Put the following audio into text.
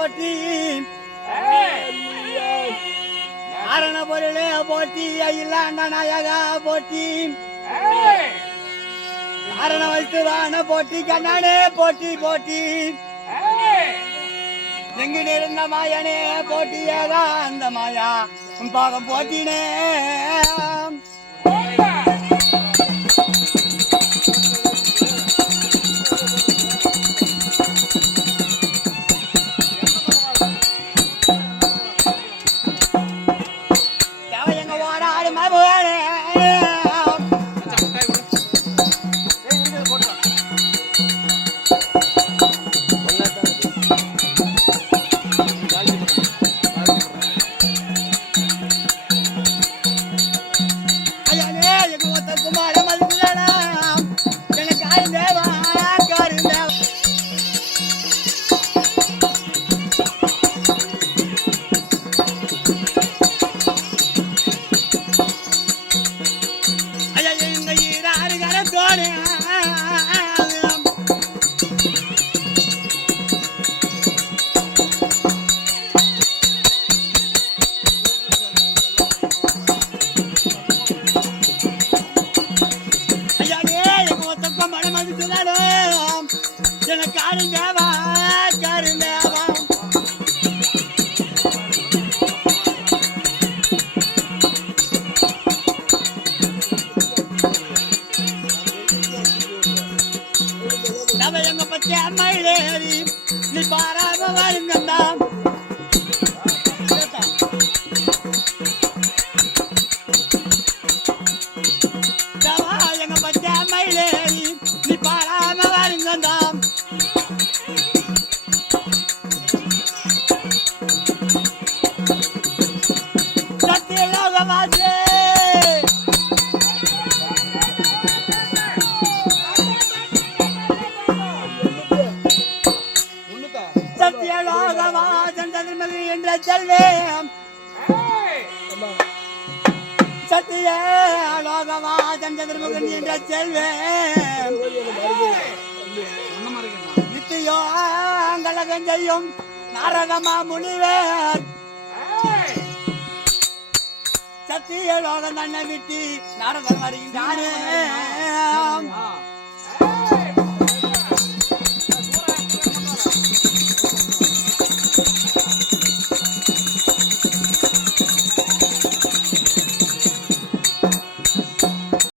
போட்டி. அரண பொருளே போட்டி இல்லாண்ட நாயகா போட்டி. அரண வைத்துதான போட்டி கண்ணானே போட்டி போட்டி. எங்கு இருந்த மாயனே போட்டியதா அந்த மாயா. உன் பாகம் போட்டினே. அம்மையிலேறி நீ பாராம வருங்கண்டா சத்திய சத்தியலோகவாசன் சந்திரமுகன் என்ற செல்வே நாடகம் செய்யும் நாரகமா முனிவர். சத்திய லோகம் தன்னை விட்டு நாரதன் வருகின்றானே